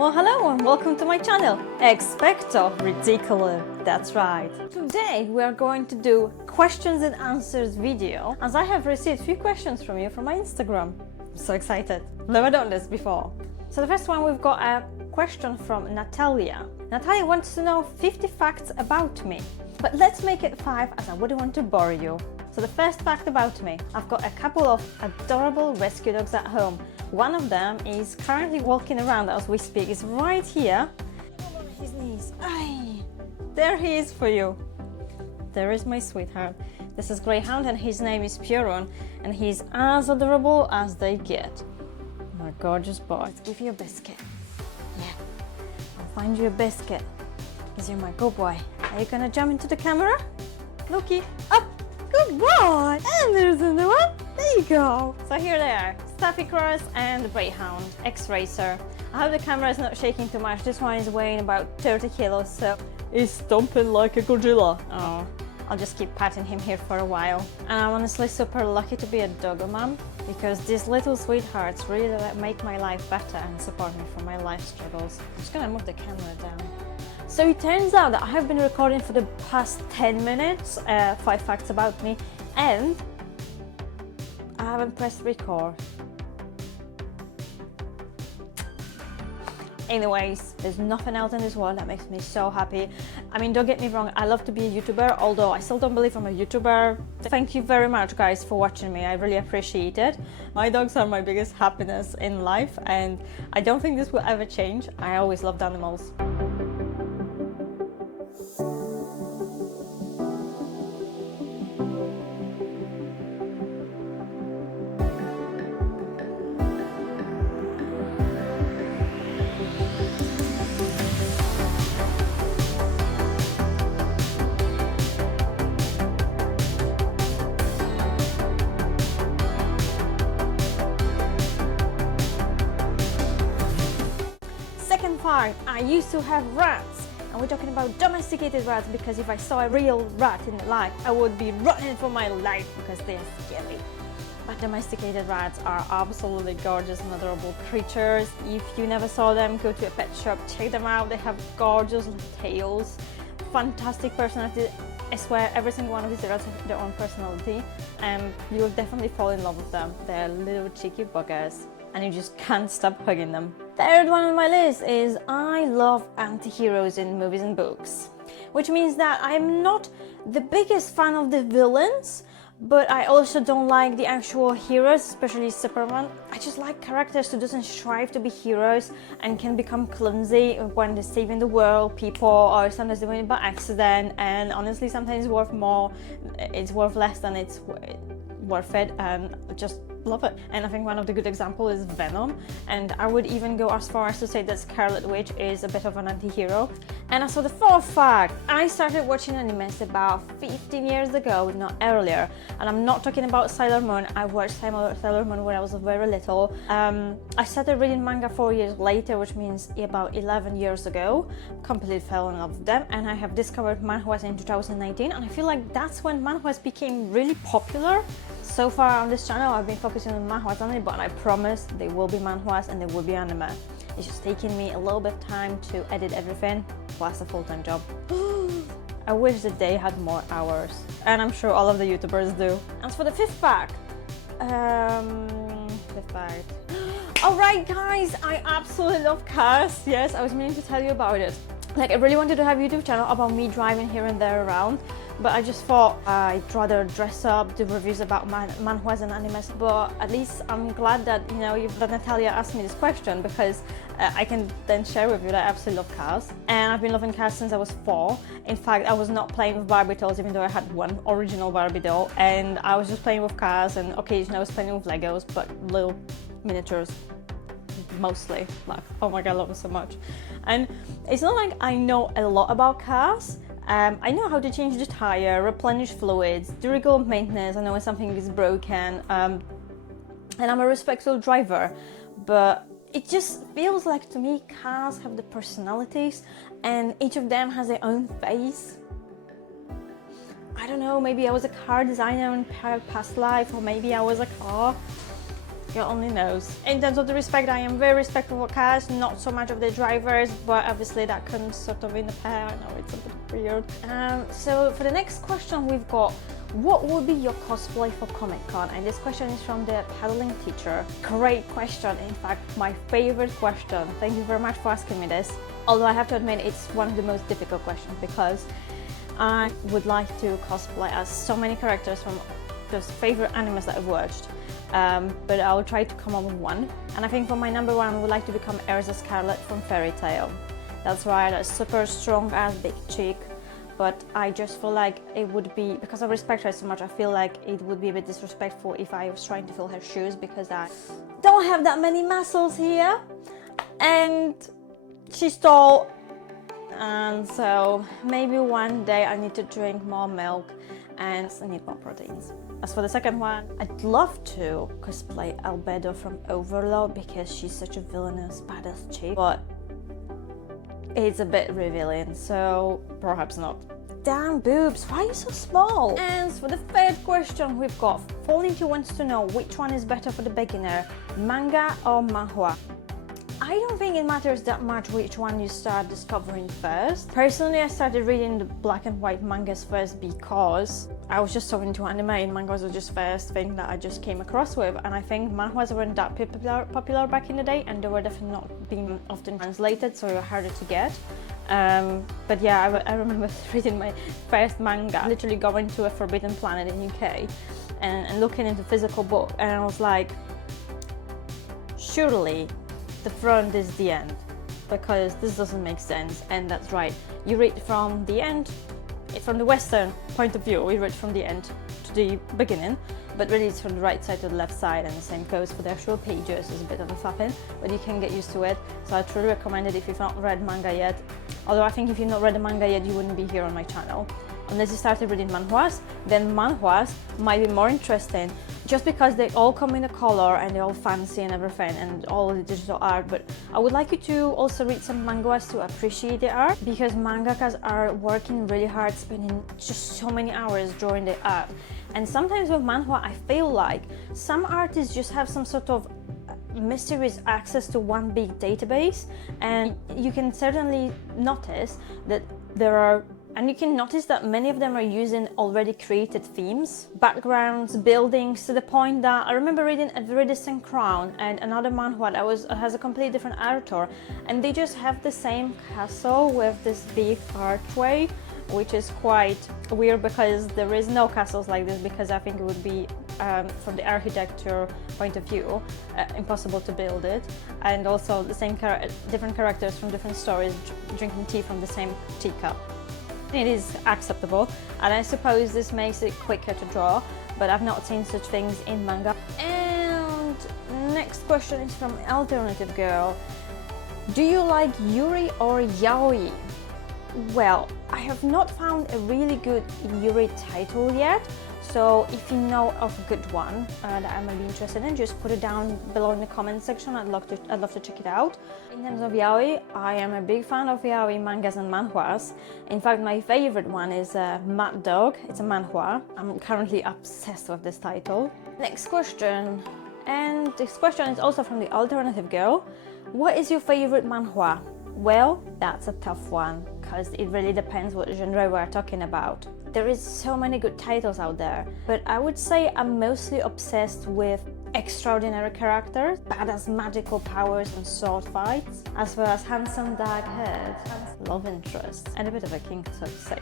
Well, hello and welcome to my channel, Expecto Ridiculous. That's right. Today we are going to do questions and answers video, as I have received a few questions from you from my Instagram. I'm so excited. Never done this before. So the first one, we've got a question from Natalia. Natalia wants to know 50 facts about me, but let's make it 5 as I wouldn't want to bore you. So the first fact about me, I've got a couple of adorable rescue dogs at home. One of them is currently walking around as we speak. It's right here. On his knees. Aye. There he is for you. There is my sweetheart. This is Greyhound and his name is Puron, and he's as adorable as they get. My gorgeous boy. Let's give you a biscuit. Yeah. I'll find you a biscuit. Because you're my good boy. Are you gonna jump into the camera? Looky. Up. Good boy. And there's another one. There you go. So here they are. Staffy Cross and Greyhound X-Racer. I hope the camera is not shaking too much. This one is weighing about 30 kilos, so he's stomping like a Godzilla. Oh, I'll just keep patting him here for a while. And I'm honestly super lucky to be a doggo mom, because these little sweethearts really make my life better and support me for my life struggles. I'm just gonna move the camera down. So it turns out that I have been recording for the past 10 minutes, 5 facts about me, and I haven't pressed record. Anyways, there's nothing else in this world that makes me so happy. I mean, don't get me wrong, I love to be a YouTuber, although I still don't believe I'm a YouTuber. Thank you very much, guys, for watching me. I really appreciate it. My dogs are my biggest happiness in life, and I don't think this will ever change. I always loved animals. I used to have rats, and we're talking about domesticated rats, because if I saw a real rat in life, I would be running for my life because they're scary. But domesticated rats are absolutely gorgeous and adorable creatures. If you never saw them, go to a pet shop, check them out. They have gorgeous tails, fantastic personality. I swear every single one of these rats have their own personality, and you will definitely fall in love with them. They're little cheeky buggers, and you just can't stop hugging them. Third one on my list is I love anti-heroes in movies and books, which means that I'm not the biggest fan of the villains, but I also don't like the actual heroes, especially Superman. I just like characters who doesn't strive to be heroes and can become clumsy when they're saving the world, people, or sometimes doing it by accident, and honestly sometimes it's worth less than it's worth it, and just love it. And I think one of the good examples is Venom, and I would even go as far as to say that Scarlet Witch is a bit of an anti-hero. And as for the fourth fact, I started watching animes about 15 years ago, not earlier, and I'm not talking about Sailor Moon. I watched Sailor Moon when I was very little. I started reading manga 4 years later, which means about 11 years ago. Completely fell in love with them, and I have discovered manhwas in 2019, and I feel like that's when manhwas became really popular. So far on this channel, I've been focusing on manhwas only, but I promise there will be manhwas and there will be anime. It's just taking me a little bit of time to edit everything, plus a full-time job. I wish the day had more hours, and I'm sure all of the YouTubers do. As for the fifth fact, alright guys, I absolutely love cars. Yes, I was meaning to tell you about it. Like, I really wanted to have a YouTube channel about me driving here and there around, but I just thought I'd rather dress up, do reviews about manhwas and animes. But at least I'm glad that, you know, that Natalia asked me this question, because I can then share with you that I absolutely love cars. And I've been loving cars since I was 4. In fact, I was not playing with Barbie dolls, even though I had one original Barbie doll, and I was just playing with cars, and occasionally I was playing with Legos, but little miniatures mostly. Like, oh my god, I love it so much. And it's not like I know a lot about cars. I know how to change the tire, replenish fluids, do regular maintenance. I know when something is broken, and I'm a respectful driver, but it just feels like to me cars have the personalities, and each of them has their own face. I don't know, maybe I was a car designer in past life, or maybe I was a car. God only knows. In terms of the respect, I am very respectful of cars, not so much of the drivers, but obviously that comes sort of in a pair. I know it's a bit weird. So for the next question we've got, what would be your cosplay for Comic-Con? And this question is from the paddling teacher. Great question, in fact, my favorite question. Thank you very much for asking me this. Although I have to admit it's one of the most difficult questions because I would like to cosplay as so many characters from those favorite animes that I've watched. But I'll try to come up with one. And I think for my number one, I would like to become Erza Scarlet from Fairy Tail. That's right, a super strong ass big chick. But I just feel like it would be, because I respect her so much, I feel like it would be a bit disrespectful if I was trying to fill her shoes because I don't have that many muscles here. And she's tall. And so maybe one day I need to drink more milk and I need more proteins. As for the second one, I'd love to cosplay Albedo from Overlord because she's such a villainous, badass chick, but it's a bit revealing, so perhaps not. Damn boobs, why are you so small? And for the third question we've got, Fallinky wants to know which one is better for the beginner, manga or manhwa? I don't think it matters that much which one you start discovering first. Personally, I started reading the black and white mangas first because I was just so into anime and mangas were just first thing that I just came across with, and I think manhwas weren't that popular back in the day and they were definitely not being often translated, so they were harder to get. But yeah, I remember reading my first manga, literally going to a forbidden planet in UK and looking into physical book, and I was like, surely the front is the end, because this doesn't make sense. And that's right, you read from the end, from the Western point of view, we read from the end to the beginning, but really it's from the right side to the left side, and the same goes for the actual pages. It's a bit of a fapping, but you can get used to it. So I truly recommend it if you've not read manga yet. Although I think if you've not read the manga yet, you wouldn't be here on my channel. Unless you started reading manhwas, then manhwas might be more interesting just because they all come in a color and they're all fancy and everything and all the digital art. But I would like you to also read some manhwas to appreciate the art, because mangakas are working really hard, spending just so many hours drawing the art. And sometimes with manhwa, I feel like some artists just have some sort of mysterious access to one big database, and you can certainly notice that you can notice that many of them are using already created themes, backgrounds, buildings, to the point that I remember reading A Viridescent Crown and another manhwa that has a completely different author, and they just have the same castle with this big archway, which is quite weird because there is no castles like this, because I think it would be from the architecture point of view impossible to build it. And also the same different characters from different stories drinking tea from the same teacup. It is acceptable, and I suppose this makes it quicker to draw, but I've not seen such things in manga. And next question is from Alternative Girl. Do you like Yuri or Yaoi? Well, I have not found a really good Yuri title yet, so if you know of a good one that I might be interested in, just put it down below in the comment section. I'd love to check it out. In terms of yaoi, I am a big fan of yaoi mangas and manhwas. In fact, my favorite one is Mad Dog. It's a manhwa. I'm currently obsessed with this title. Next question, and this question is also from the Alternative Girl. What is your favorite manhwa? Well, that's a tough one, because it really depends what genre we're talking about. There is so many good titles out there, but I would say I'm mostly obsessed with extraordinary characters, badass magical powers and sword fights, as well as handsome dark hairs, love interests, and a bit of a kink, so to say.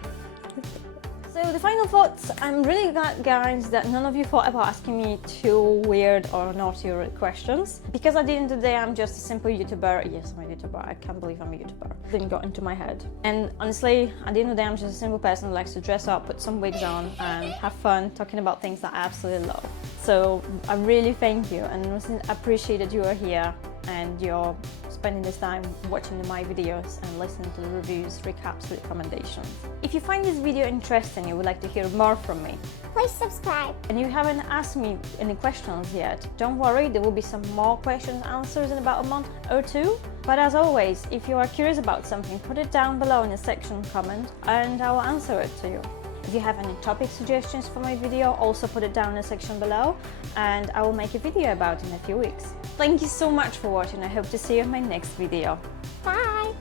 So the final thoughts, I'm really glad, guys, that none of you thought about asking me too weird or naughty questions, because at the end of the day, I'm just a simple YouTuber. Yes, I'm a YouTuber. I can't believe I'm a YouTuber. It didn't go into my head. And honestly, at the end of the day, I'm just a simple person who likes to dress up, put some wigs on, and have fun talking about things that I absolutely love. So I really thank you, and I appreciate that you are here and you're spending this time watching my videos and listening to the reviews, recaps, recommendations. If you find this video interesting, you would like to hear more from me, please subscribe. And you haven't asked me any questions yet, don't worry, there will be some more questions and answers in about a month or two. But as always, if you are curious about something, put it down below in the section comment and I will answer it to you. If you have any topic suggestions for my video, also put it down in the section below and I will make a video about it in a few weeks. Thank you so much for watching. I hope to see you in my next video. Bye!